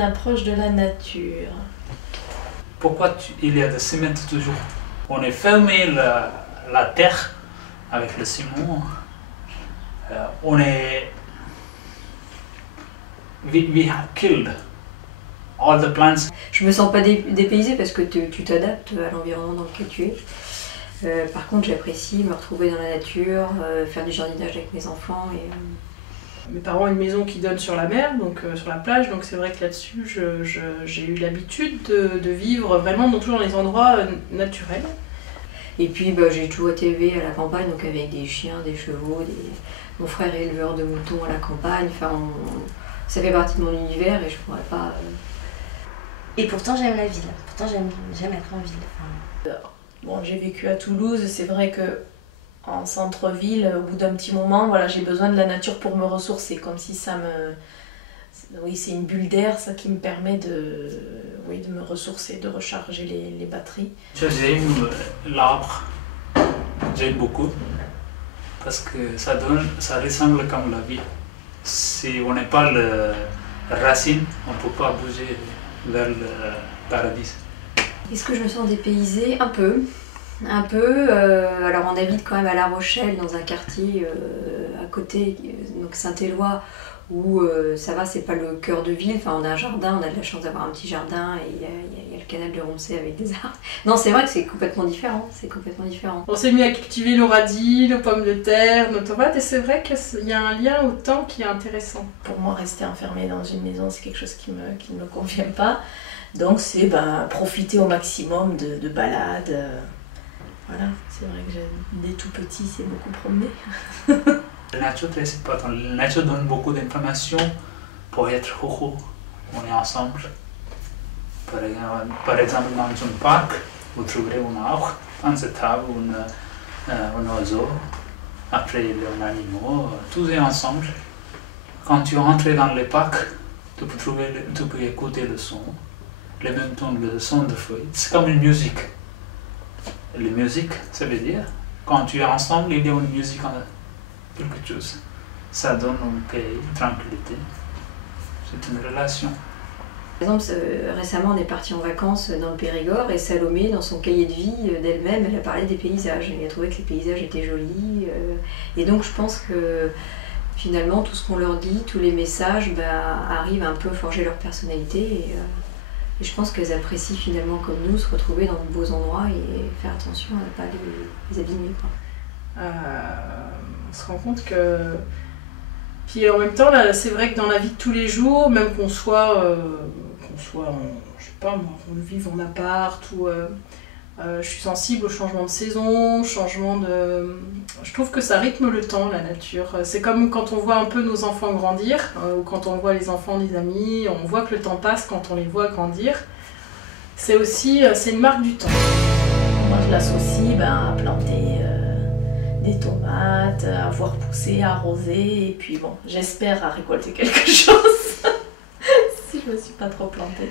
approche de la nature. Pourquoi il y a des ciments toujours? On a fermé la terre avec le ciment. We have killed all the plants. Je me sens pas dépaysée parce que tu t'adaptes à l'environnement dans lequel tu es. Par contre, j'apprécie me retrouver dans la nature, faire du jardinage avec mes enfants. Mes parents ont une maison qui donne sur la mer, donc sur la plage, donc c'est vrai que là-dessus, j'ai eu l'habitude de vivre vraiment toujours dans les endroits naturels. Et puis j'ai toujours été élevée à la campagne, donc avec des chiens, des chevaux, mon frère est éleveur de moutons à la campagne, enfin, ça fait partie de mon univers et je pourrais pas... Et pourtant j'aime la ville, pourtant j'aime être en ville. Enfin... Bon, j'ai vécu à Toulouse, c'est vrai que en centre-ville, au bout d'un petit moment, voilà, j'ai besoin de la nature pour me ressourcer, comme si ça me... Oui, c'est une bulle d'air, ça qui me permet de me ressourcer, de recharger les batteries. J'aime l'arbre, j'aime beaucoup, parce que ça ressemble comme la vie. Si on n'est pas la racine, on ne peut pas bouger vers le paradis. Est-ce que je me sens dépaysée? Un peu. Alors on habite quand même à La Rochelle, dans un quartier à côté, donc Saint-Éloi, où ça va, c'est pas le cœur de ville, enfin on a un jardin, on a de la chance d'avoir un petit jardin et il y a le canal de Roncey avec des arbres. Non, c'est vrai que c'est complètement différent, On s'est mis à cultiver nos radis, nos pommes de terre, nos tomates et c'est vrai qu'il y a un lien au temps qui est intéressant. Pour moi, rester enfermée dans une maison, c'est quelque chose qui ne me convient pas. Donc c'est profiter au maximum de balades. Voilà, c'est vrai que dès tout petit, c'est beaucoup promener. La nature est très importante. La nature donne beaucoup d'informations pour être heureux. On est ensemble. Par exemple, dans un parc, vous trouverez un arbre, un étable, un oiseau, après un animal, tout est ensemble. Quand tu entres dans le parc, tu peux écouter le son, le même temps le son de feuilles. C'est comme une musique. La musique, ça veut dire, quand tu es ensemble, il y a une musique en quelque chose. Ça donne une paix, une tranquillité. C'est une relation. Par exemple, récemment, on est parti en vacances dans le Périgord et Salomé, dans son cahier de vie d'elle-même, elle a parlé des paysages. Elle a trouvé que les paysages étaient jolis. Et donc, je pense que finalement, tout ce qu'on leur dit, tous les messages, arrivent un peu à forger leur personnalité. Et je pense qu'elles apprécient finalement, comme nous, se retrouver dans de beaux endroits et faire attention à ne pas les abîmer. On se rend compte que... Puis en même temps, là, c'est vrai que dans la vie de tous les jours, même qu'on soit je sais pas moi, qu'on vive en appart ou... je suis sensible au changement de saison, je trouve que ça rythme le temps, la nature. C'est comme quand on voit un peu nos enfants grandir, ou quand on voit les enfants des amis, on voit que le temps passe quand on les voit grandir. C'est une marque du temps. Moi je l'associe à planter des tomates, à voir pousser, à arroser, et puis bon, j'espère à récolter quelque chose, si je me suis pas trop plantée.